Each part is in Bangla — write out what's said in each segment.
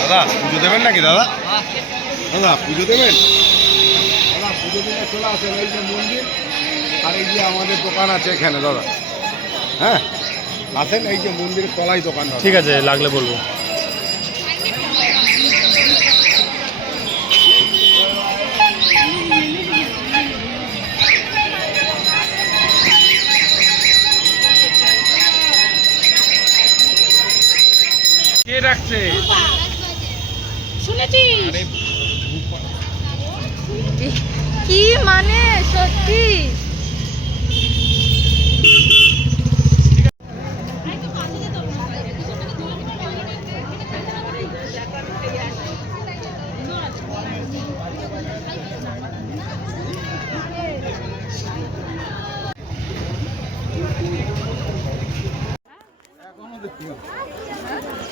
দাদা পুজো দেবেন নাকি দাদা? দাদা পুজো দেবেন? দাদা পুজো দিনে চলে আসেন, এই যে মন্দির আর এই যে আমাদের দোকান আছে এখানে দাদা। হ্যাঁ আসেন, এই যে মন্দিরের তলায় দোকান। ঠিক আছে, লাগলে বলবো। কে রাখছে শুনেছি কি মানে সত্যি?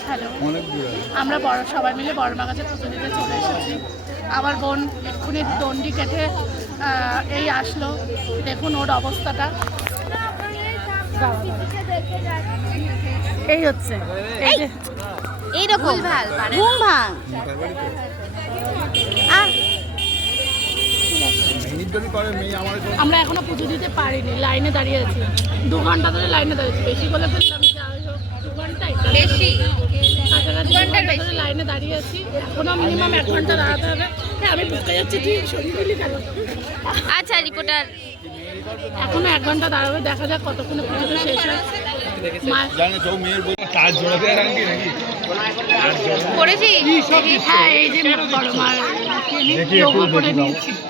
হ্যালো, আমরা সবাই মিলে বড়মা কাছে পুজো দিতে চলে এসেছি। আমার বোন এক্ষুনি দণ্ডি কেটে এই আসলো, দেখুন ওর অবস্থাটা। এই হচ্ছে এইরকম ঘুম ভাঙ। আমরা এখনো পুজো দিতে পারিনি, লাইনে দাঁড়িয়ে আছি। 2 ঘন্টা ধরে লাইনে দাঁড়িয়েছি, বেশি বলে ফেললাম। 2 ঘন্টায় বেশি, 2 ঘন্টা ধরে লাইনে দাঁড়িয়ে আছি। এখনো মিনিমাম 1 ঘন্টা দাঁড়াতে হবে। আমি বুঝতে যাচ্ছি তুই শরীর দিলি কেন? আচ্ছা রিপোর্টার, এখনো 1 ঘন্টা দাঁড়াবে, দেখা যাক কতক্ষণে পুজোটা শেষ হয়। হ্যাঁ, এই যে বড় মার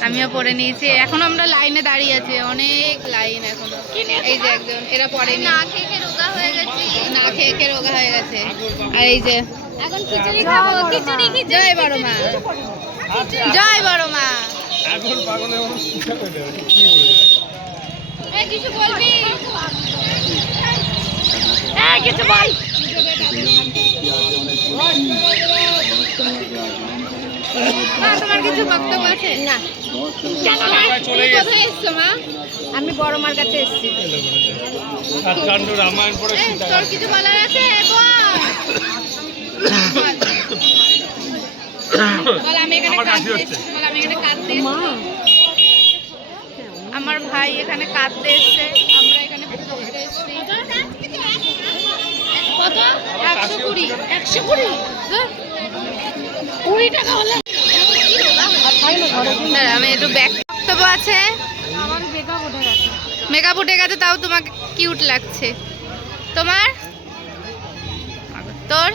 আমিও পরে নিয়েছি। এখনো আমরা লাইনে দাঁড়িয়ে আছি, অনেক লাইন এখনো। এই যে একজন, এরা পরে না খেয়ে রোগা হয়ে গেছে, না খেয়ে রোগা হয়ে গেছে। আর এই যে এখন খিচুড়ি খাবো, খিচুড়ি। জয় বড় মা, জয় বড় মা। কিছু বলবি? কিছু বল। তোমার কিছু বক্তব্য আছে? না। কোথায় এসছো মা? আমি বড় মার কাছে এসেছি। তোর কিছু বলার আছে? বল। আমি এখানে কাঁদতে, আমার ভাই এখানে কাঁদতে এসছে, আমরা এখানে পুজো করতে এসছি। কত? 120। 20 টাকা হলে আমি একটু বক্তব্য আছে। আমার মেকআপ উঠে গেছে। মেকআপ উঠে গেছে, তাও তোমাকে কিউট লাগছে। তোমার? তোর?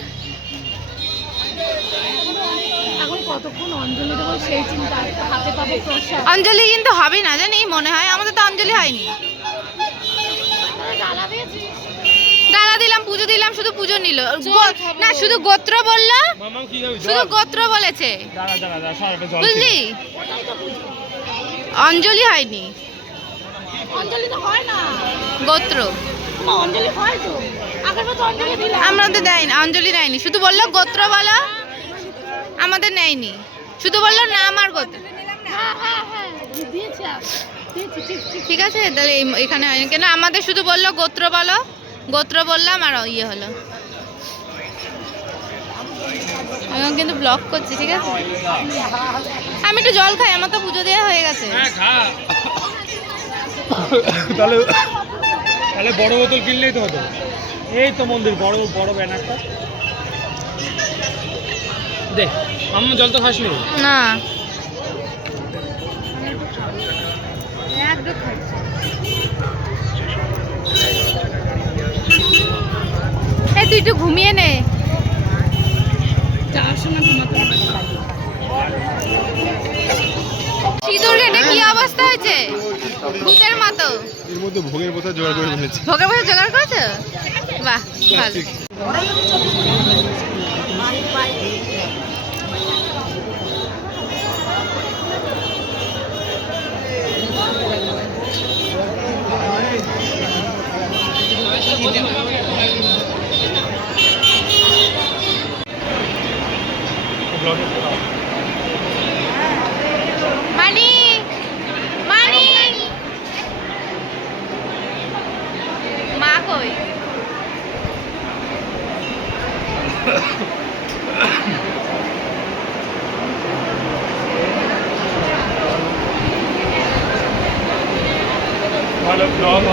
এখন কতক্ষণ অঞ্জলি দেবো সেই চিন্তা, হাতে পাবো প্রসাদ। অঞ্জলি কিন্তু হবে না জানি, মনে হয়। আমাদের তো অঞ্জলি হয়নি। ডালা দিলাম, পুজো দিলাম, শুধু পুজো নিল না, শুধু গোত্র বললো, শুধু গোত্র বলেছে, বুঝলি? অঞ্জলি হয়নি, অঞ্জলি তো হয় না, গোত্র। অঞ্জলি হয় তো, আগের বার তো অঞ্জলি দিলাম। আমাদের দেয়নি, অঞ্জলি দেয়নি, শুধু বললো গোত্র বলো। আমাদের নেয়নি, শুধু বললো নাম আর গোত্র। ঠিক আছে, তাহলে এখানে হয়নি কেন? আমাদের শুধু বললো গোত্র বলো, গোত্র বললাম আর ইয়ে হলো। আমি কিন্তু ব্লক করছি, ঠিক আছে? আমি একটু জল খাই, আমার তো পুজো দেওয়া হয়ে গেছে। তাহলে তাহলে বড় বোতল কিনলেই তো হতো। এই তো মন্দির, বড় বড় ব্যানারটা দে। আমি জল তো খাসনি? না এই তুই একটু ঘুমিয়ে নে। যাওয়ার সময় ঘুমাতে হবে। সিঁদুর ঘেটে কি অবস্থা হয়েছে? ভূতের মতো। এর মধ্যে ভোগের বোতল জোগাড় করে ফেলেছি। ভোগের বসে জোগাড় করেছো? বাহ ভালো। মানি মানি মা কই? ভালো ব্লগ।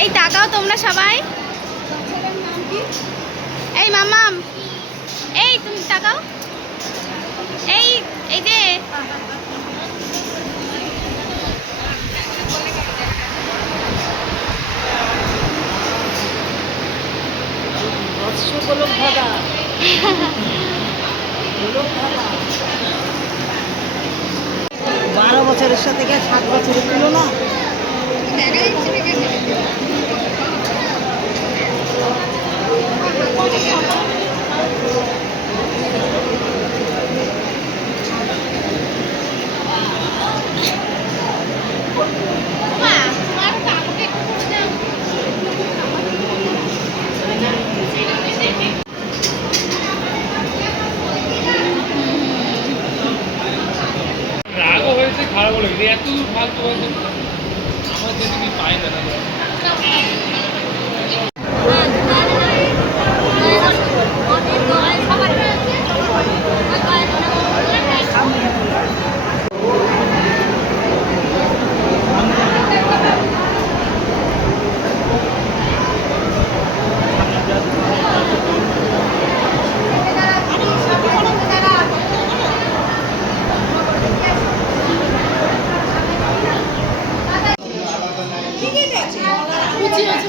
এই তাকাও তোমরা সবাই। এই মামাম, এই তুমি তাকাও। এই এই যে ভাগা 12 বছরের সাথে 7 বছরের তুলনা। রাগও হয়েছে, খারাপও লেগেছে। এত ফালতু হয়েছে আমার যেদিনই পাই না। কুচি আছে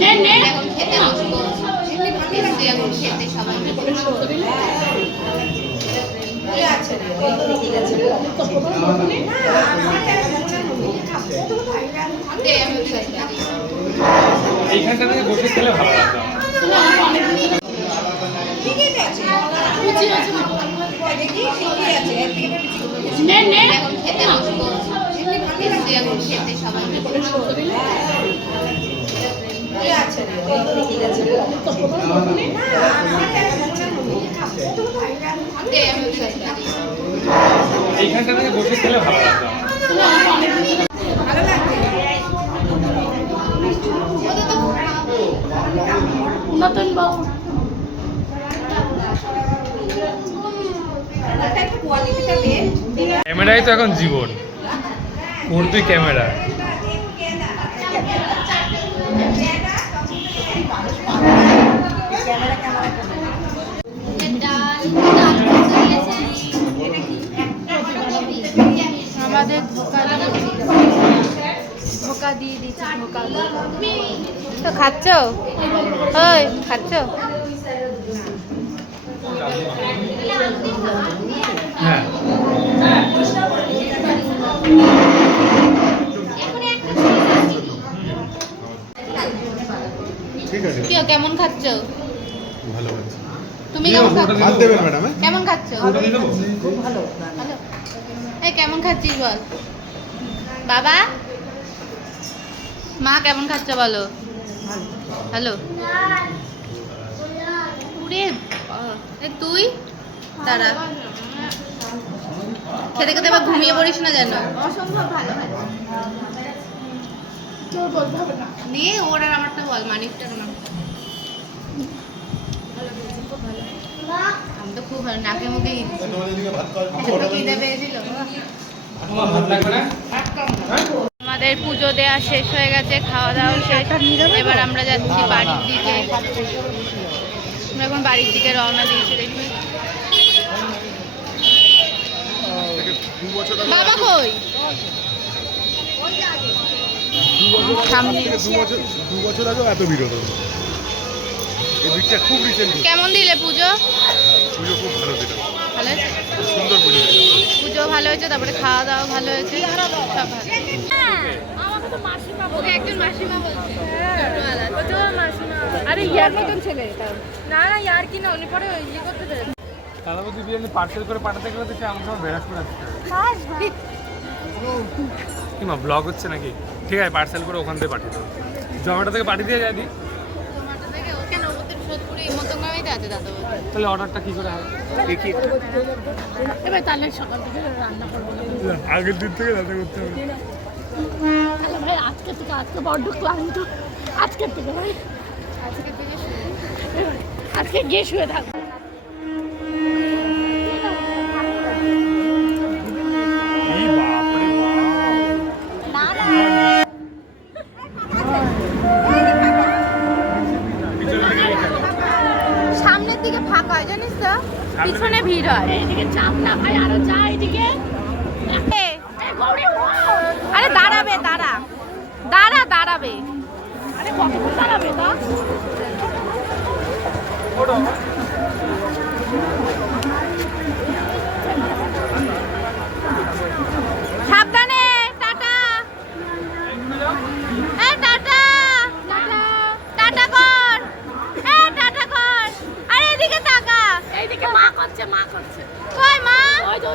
নে নে এখন খেতে বসবো। এখন খেতে সবাই দে, আমি খাই। এইখানটা থেকে বসে খেলে ভালো লাগতো। কুচি আছে নে নে এখন খেতে বসবো। এখন খেতে সবাই দে, আমি খাই। এইখানটা থেকে বসে খেলে ভালো লাগতো। নতুন বউ ক্যামেরাই তো এখন জীবন। উর্দু ক্যামেরা। আমাদের ধোকা দিয়ে দিচ্ছে। ধোকা তো খাচ্ছ? ওই খাচ্ছ? হ্যাঁ ঠিক আছে, কি কেমন খাচ্ছ? ভালো আছে। তুমি কেমন খাচ্ছ? ভাত দেবেন ম্যাডাম? কেমন খাচ্ছ? খুব ভালো। ভালো। এই কেমন খাচ্ছিস বল বাবা। মা কেমন খাচ্ছ বলো? হ্যালো। উড়ে এই তুই দাঁড়া। খেতে খেতে আবার ঘুমিয়ে পড়িস না যেন। অসম্ভব ভালো। তোর বলতে হবে না। নিয়ে ওর আর আমারটা বল, মানিকটা না। আমি তো খুব ভালো, নাকে মুখে গিয়েছি। খিদে পেয়েছিল। আমাদের পুজো দেওয়া শেষ হয়ে গেছে, খাওয়া দাওয়া শেষ। এবার আমরা যাচ্ছি বাড়ির দিকে। আমরা এখন বাড়ির দিকে রওনা দিয়েছি। দেখি বাবা কই? সামনে। 2 বছর আগেও এত ভিড় হতো না। এই ভিড়টা খুব রিসেন্ট। কেমন দিলে পুজো? পুজো খুব ভালো দিল, ভালো হয়েছে? সুন্দর পুজো হয়েছে। পুজো ভালো হয়েছে, তারপরে খাওয়া দাওয়া ভালো হয়েছে, সব ভালো। আমাকে তো মাসিমা ওকে একজন মাসিমা বলছে। আরে ইয়ার মতন ছেলে এটা। না না ইয়ার কি না, উনি পরে ইয়ে করতে দেন। কালাবতী বিরিয়ানি পার্সেল করে পাঠাতে গেলে দেখছি আমার সময় বেরাস করে আসছে। কি মা ব্লগ হচ্ছে নাকি? ঠিক আছে, পার্সেল করে ওখান থেকে পাঠিয়ে দেবো। জমেটো থেকে পাঠিয়ে দিয়ে যায় দি। তোমারটা থেকে ওকে না, ওদের সোদপুরে মতনগামিতে আছে দাদা। তাহলে অর্ডারটা কি করে হবে? এবার তাহলে সকাল থেকে রান্না করবো। আগের দিন থেকে রান্না করতে হবে। তাহলে ভাই আজকে বড্ড ক্লান্ত। আজকের থেকে ভাই আজকে থেকে শুরু। আজকে গিয়ে শুয়ে থাকবো। এই বাপ রে সামনের দিকে ফাঁকা হয় জানিস তো, পিছনে ভিড় হয়। এইদিকে চাপ না ভাই, আরো যা এইদিকে। এই গৌরী, আরে দাঁড়াবে, দাঁড়াবে। আরে কতক্ষণ দাঁড়াবে তা? সাবধানে, টাটা। এই টাটা, টাটা কর। টাটা কর। আরে এদিকে তাকা। এইদিকে মা করছে। কই মা? ওই যে